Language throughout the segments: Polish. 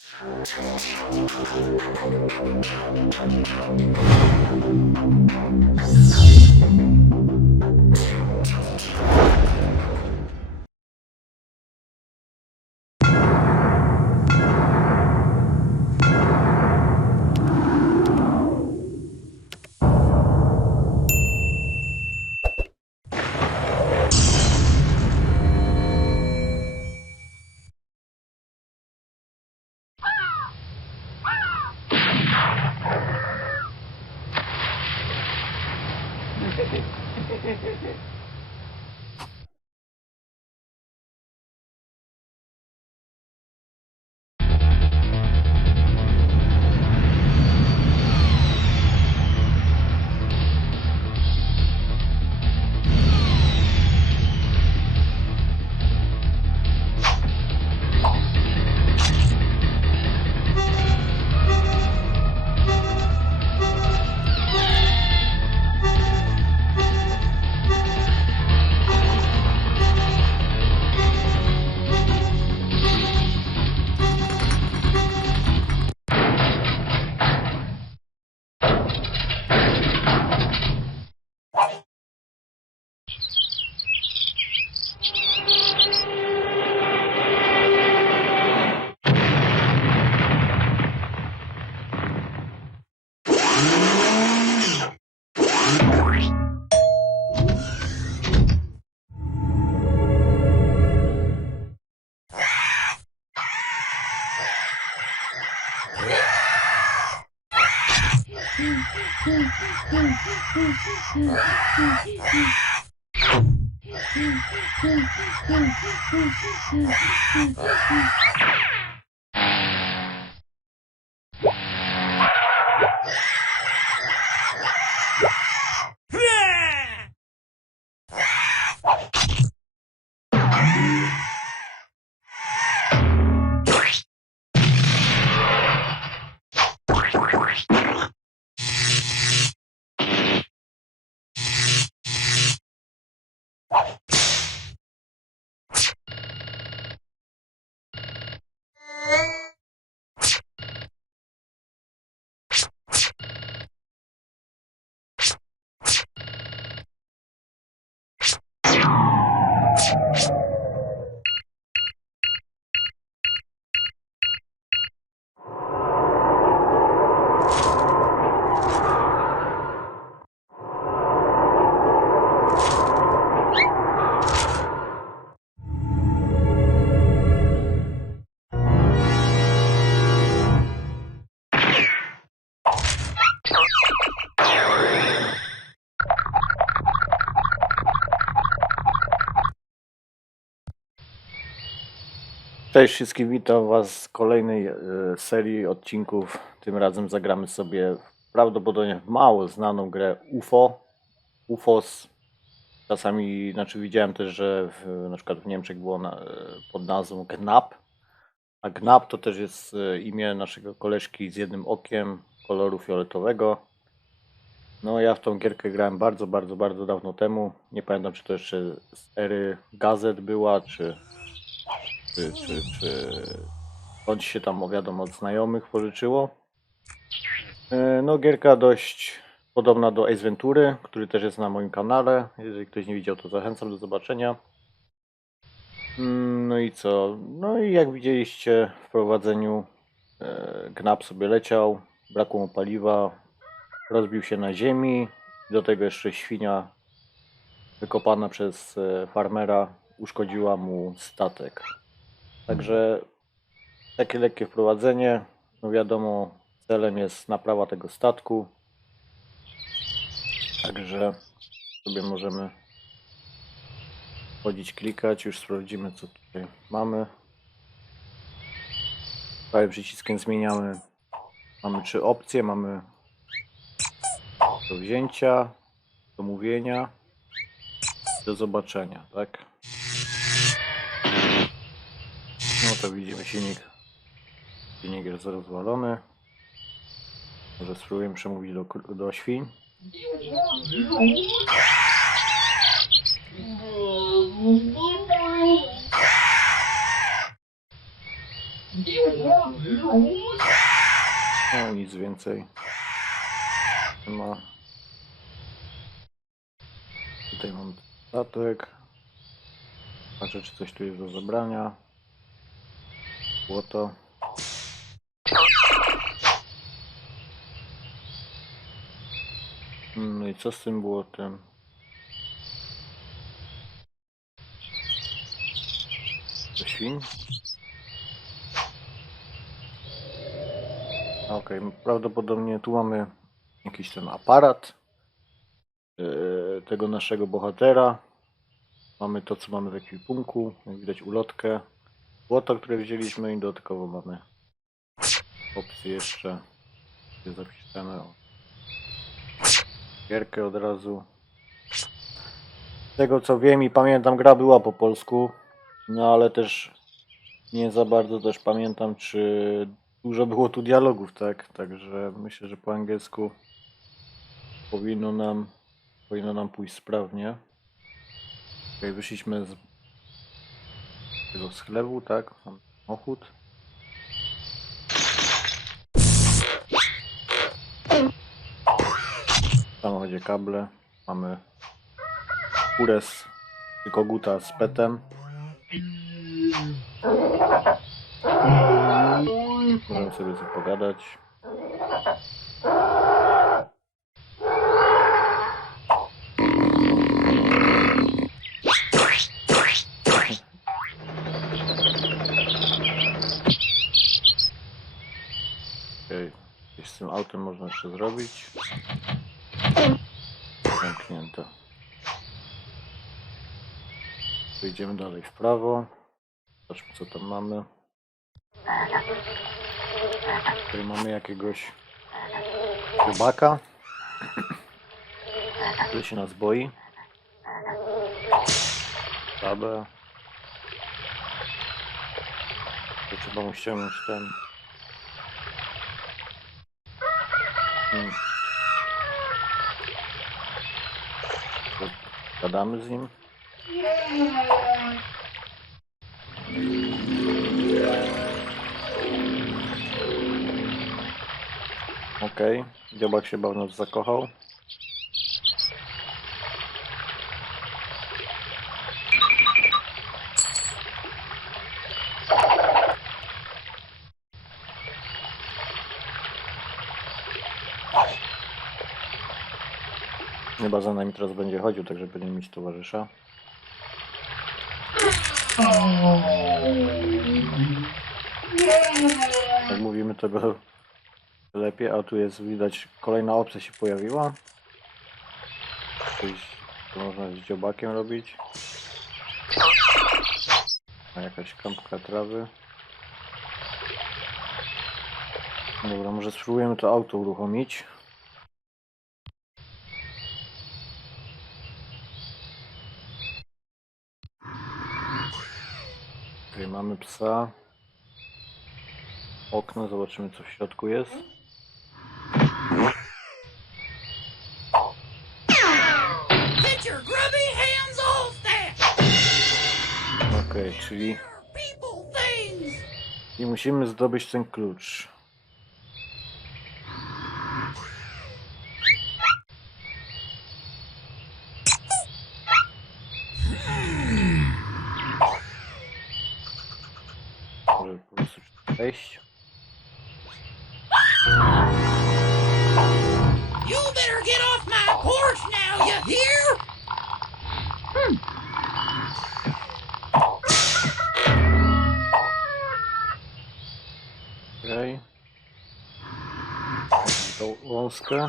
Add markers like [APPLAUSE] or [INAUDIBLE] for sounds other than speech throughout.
Thank you. Cześć wszystkim, witam Was z kolejnej e, serii odcinków. Tym razem zagramy sobie prawdopodobnie mało znaną grę UFO. UFOS. Czasami, znaczy widziałem też, że w, na przykład w Niemczech było na, e, pod nazwą GNAP. A GNAP to też jest e, imię naszego koleżki z jednym okiem koloru fioletowego. No ja w tą gierkę grałem bardzo, bardzo, bardzo dawno temu. Nie pamiętam czy to jeszcze z ery gazet była, czy czy, czy, czy się tam, wiadomo, od znajomych pożyczyło. E, No, gierka dość podobna do Ace Ventury, który też jest na moim kanale. Jeżeli ktoś nie widział, to zachęcam do zobaczenia. Mm, No i co? No i jak widzieliście w prowadzeniu, e, Gnap sobie leciał, brakło mu paliwa, rozbił się na ziemi. Do tego jeszcze świnia wykopana przez e, farmera uszkodziła mu statek. Także takie lekkie wprowadzenie. No wiadomo, celem jest naprawa tego statku. Także sobie możemy chodzić, klikać. Już sprawdzimy, co tutaj mamy. Prawym przyciskiem zmieniamy. Mamy trzy opcje. Mamy do wzięcia, do mówienia, do zobaczenia, tak? No to widzimy silnik. Silnik jest rozwalony. Może spróbujemy przemówić do, do świń. No nic więcej. Ma. Tutaj mam statek. Patrzę czy coś tu jest do zabrania. Złoto. No i co z tym błotem? To świn? Okej, prawdopodobnie tu mamy jakiś ten aparat yy, tego naszego bohatera. Mamy to, co mamy w ekwipunku. Jak widać ulotkę. Złoto, które wzięliśmy i dodatkowo mamy opcję jeszcze zapisane o gierkę od razu. Z tego co wiem i pamiętam, gra była po polsku, no ale też nie za bardzo też pamiętam, czy dużo było tu dialogów, tak? Także myślę, że po angielsku powinno nam, powinno nam pójść sprawnie. Okay, wyszliśmy z tego sklepu, tak? Samochód. W samochodzie kable. Mamy z czy koguta z petem. Możemy sobie pogadać. Zrobić. Zamknięte. Wyjdziemy dalej w prawo. Zobaczmy co tam mamy. Tutaj mamy jakiegoś chłopaka, który się nas boi. Tabę. To trzeba mu ściągnąć ten. Hmm. To Gadamy z nim. Okej, dziobak się bardzo nas zakochał. Chyba za nami teraz będzie chodził, także będziemy mieć towarzysza. Jak mówimy tego lepiej, a tu jest widać kolejna opcja się pojawiła. Coś to można z dziobakiem robić. A jakaś kąpka trawy. Dobra, może spróbujemy to auto uruchomić. Mamy psa. Okno, zobaczymy co w środku jest. Okej, czyli People things! i musimy zdobyć ten klucz. Okej. Tą łąskę.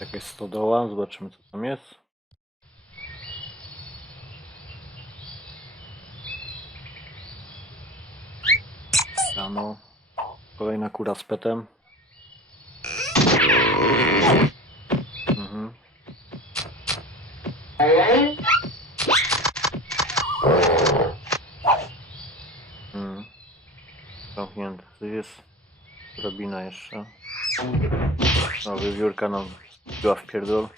Jakaś stodoła, zobaczymy co tam jest. Rano. Kolejna kura z petem. Jest drabina jeszcze. No, wiewiórka nam była w pierdol.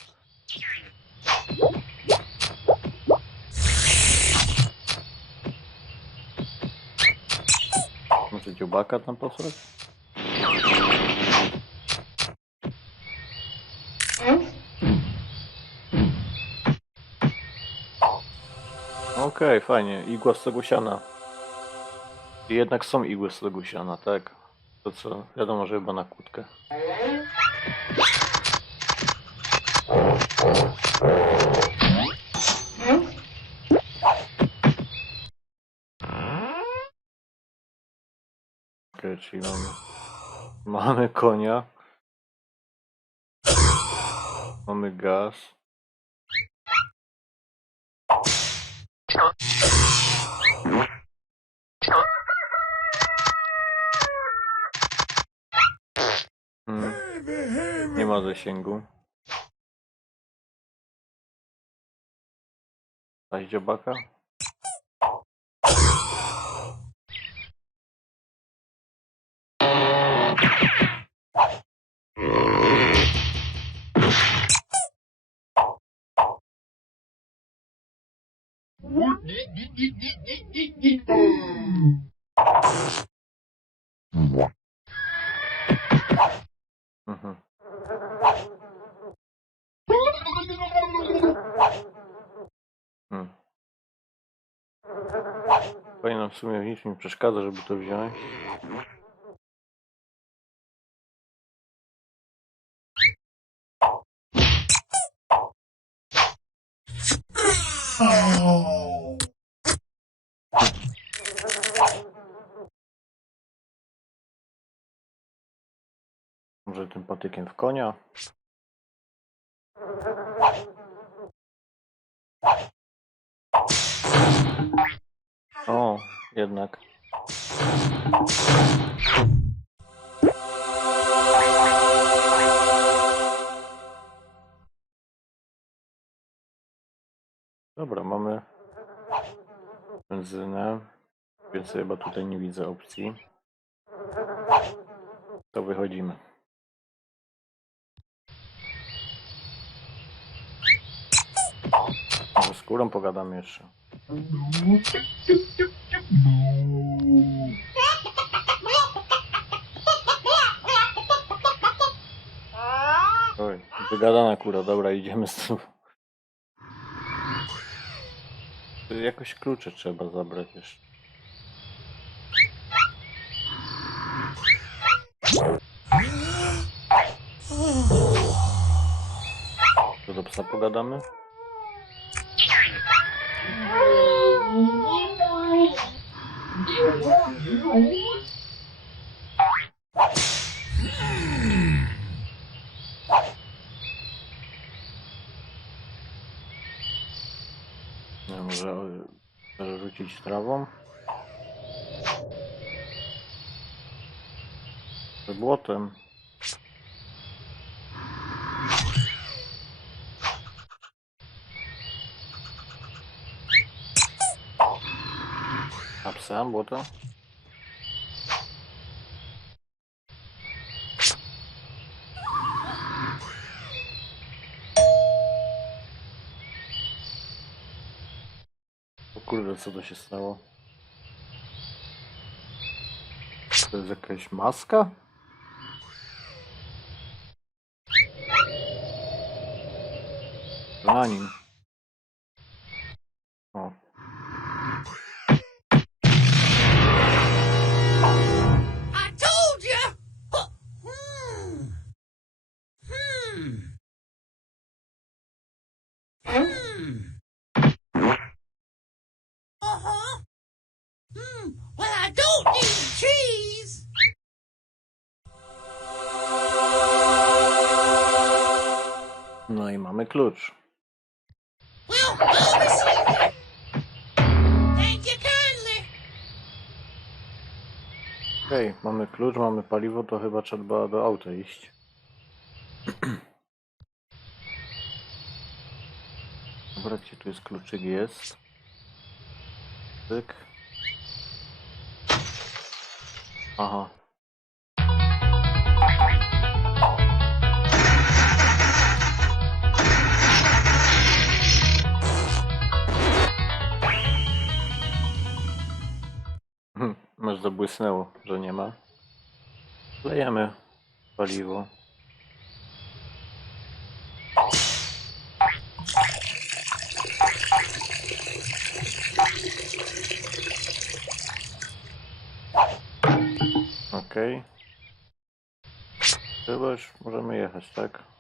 Może dziobaka tam posłać? Okej, fajnie. Igła z tego siana. Jednak są igły z tego siana, tak? To co? Wiadomo, że chyba na kłódkę. Okej, czyli mamy... Mamy konia. Mamy gaz. Hmm. Nie ma zasięgu. Zaś dziobaka? Mhm. Hmm. Fajnie nam w sumie nic mi przeszkadza, żeby to wziąć. Może tym patykiem w konia? Jednak. Dobra, mamy benzynę, więc chyba tutaj nie widzę opcji. To wychodzimy. Z kulą pogadamy jeszcze. Oj, wygadana kura, dobra, idziemy z tym. Jakoś klucze trzeba zabrać jeszcze. Do psa pogadamy? No, może e, może rzucić trawą? Z co to się stało? To jest jakaś maska? Na nim. Klucz. Okej, mamy klucz, mamy paliwo, to chyba trzeba do auta iść. [CLEARS THROAT] Dobra, gdzie tu jest kluczyk? Jest. Tyk. Aha. Zabłysnęło, że nie ma. Lejemy paliwo. Okej. Chyba już możemy jechać, tak?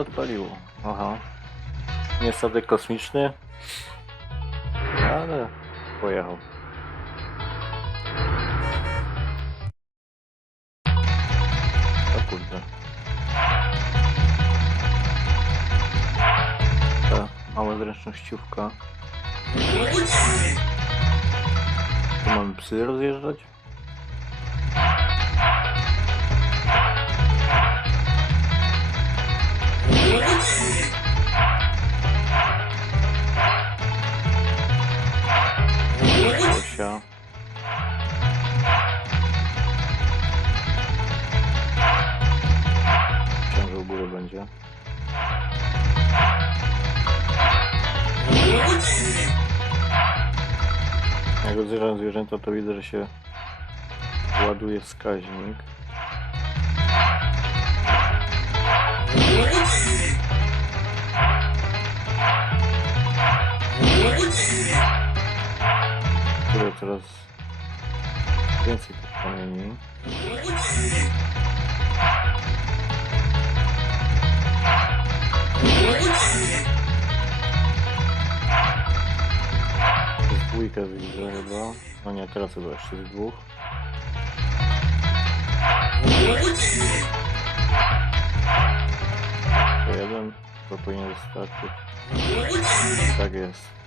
I odpaliło. Aha. Nie statek kosmiczny, ale pojechał. O kurde. Ta mała zręcznościówka. Tu mamy psy rozjeżdżać? Gosia. Myślałem, że u góry będzie. Jak odzyskam zwierzęta, to widzę, że się ładuje wskaźnik. Które coraz więcej jest dwójkę widzę chyba. No nie, teraz chyba jeszcze z dwóch. To jeden, to powinien wystarczyć. Tak jest.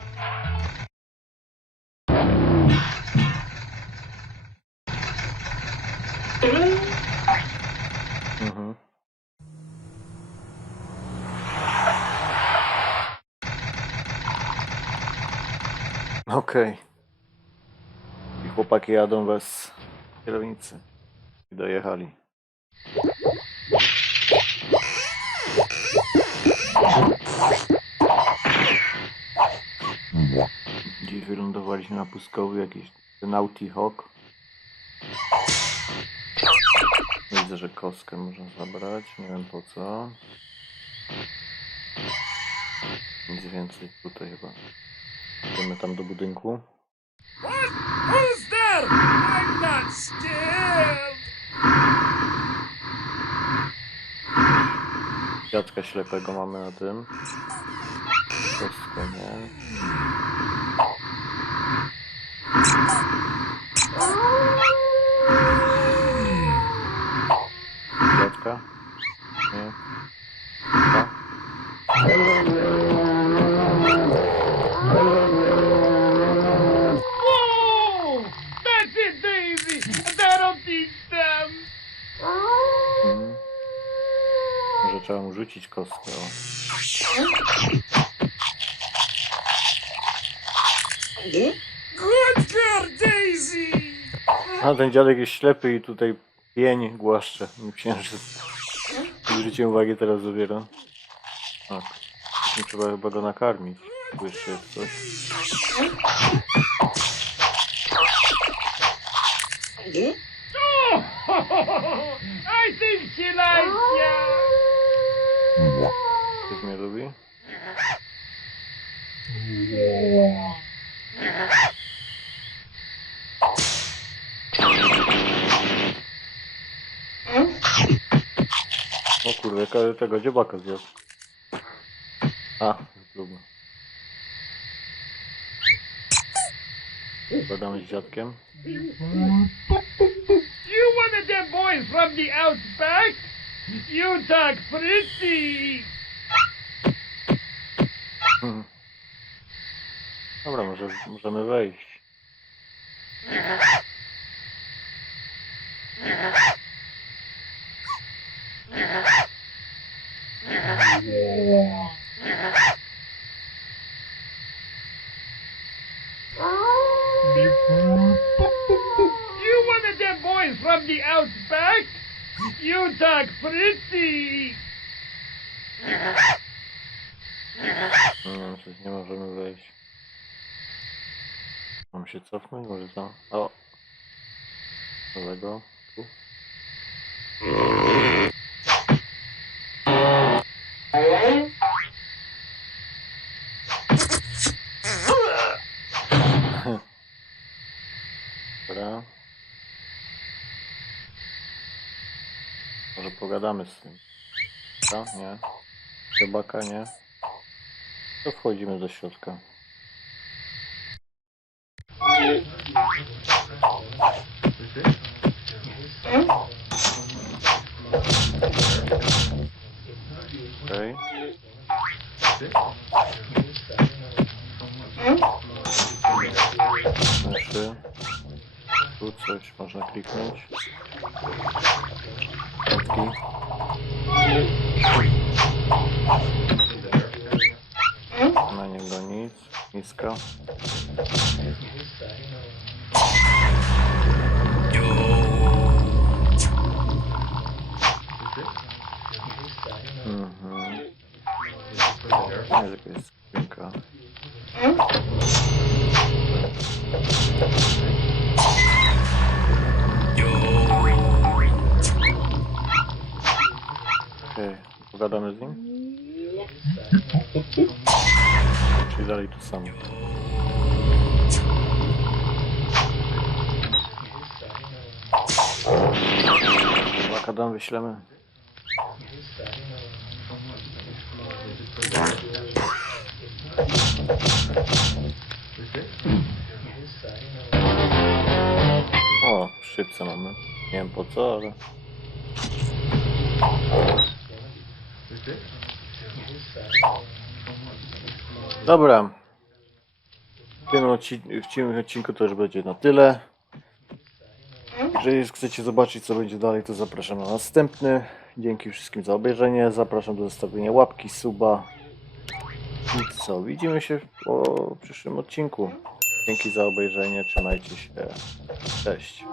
Okej. I chłopaki jadą bez kierownicy. I dojechali. Dziś wylądowaliśmy na pustkowiu jakiś Naughty Hawk. Widzę, że kostkę można zabrać, nie wiem po co. Nic więcej tutaj chyba. Idziemy tam do budynku. What? Who's there? I'm not scared. Dziadka ślepego mamy na tym. Kostkę nie. Rzucić kostkę. O. Good girl, Daisy. A ten dziadek jest ślepy i tutaj pień głaszcze. Nie księżyc. Zwróciłem uwagę teraz dopiero. Tak. Nie trzeba chyba go nakarmić. Tu jeszcze jest coś. I think she likes. Ktoś mnie lubi? O kurde, ka- tego dziobaka zjadł. A, lubię. Badamy z dziadkiem. You one of them boys from the outback? You talk pretty. Hmm. Dobra, może możemy wejść. You one of them boys from the outback? You talk pretty! Wiem, coś nie możemy wejść. Mam się cofnąć? Może tam. O! Nowego. Tu. Może pogadamy z tym. Co? Nie. Chybaka nie. To wchodzimy do środka. Okej. Myszy. Tu coś można kliknąć. Klatki. Na niego nic. Niska. Mhm. Jest jakaś pogadamy z nim? Czyli dalej to samo. Makadam wyślemy. O, szybce mamy. Nie wiem po co, ale... Dobra. W tym, odcinku to już będzie na tyle. Jeżeli chcecie zobaczyć co będzie dalej, to zapraszam na następny. Dzięki wszystkim za obejrzenie. Zapraszam do zostawienia łapki, suba. I co? Widzimy się w przyszłym odcinku. Dzięki za obejrzenie. Trzymajcie się. Cześć.